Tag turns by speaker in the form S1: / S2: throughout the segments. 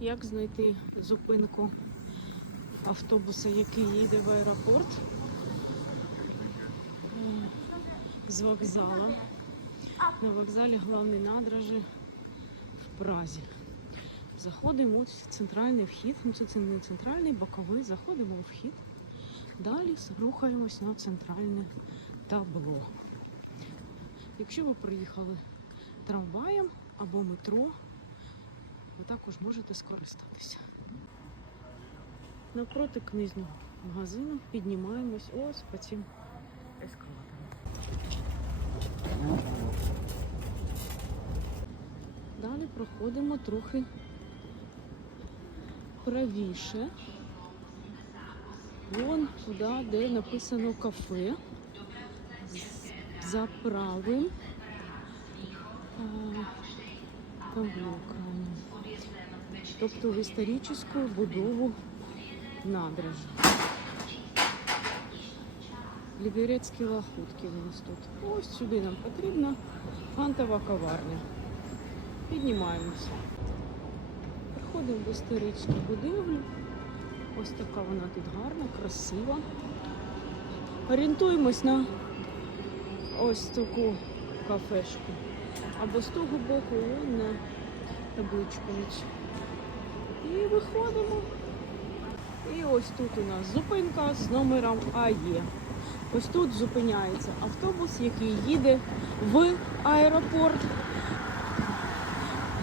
S1: Як знайти зупинку автобуса, який їде в аеропорт з вокзалу. На вокзалі головний надрожі в Празі. Заходимо в центральний вхід. Ну, це не центральний, боковий. Заходимо у вхід. Далі рухаємось на центральне табло. Якщо ви приїхали трамваєм або метро, ви також можете скористатися. Навпроти книжного магазину піднімаємось ось по цим ескалаторам. Далі проходимо трохи правіше. Вон туди, де написано кафе. За правим. Там крайне. Тобто в історичну будову надрежі. Ліберецькі лахутки у нас тут. Ось сюди нам потрібна фантова коварня. Піднімаємося. Приходимо в історичну будівлю. Ось така вона тут гарна, красива. Орієнтуємось на ось таку кафешку. Або з того боку на табличку. І виходимо. І ось тут у нас зупинка з номером АЄ. Ось тут зупиняється автобус, який їде в аеропорт.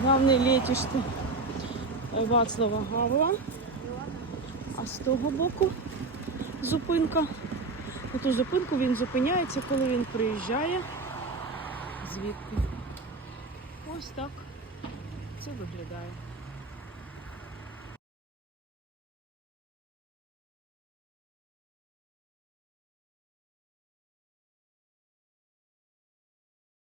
S1: Главне летіште Вацлава Гавла. А з того боку зупинка. На ту зупинку він зупиняється, коли він приїжджає звідти. Ось так це виглядає.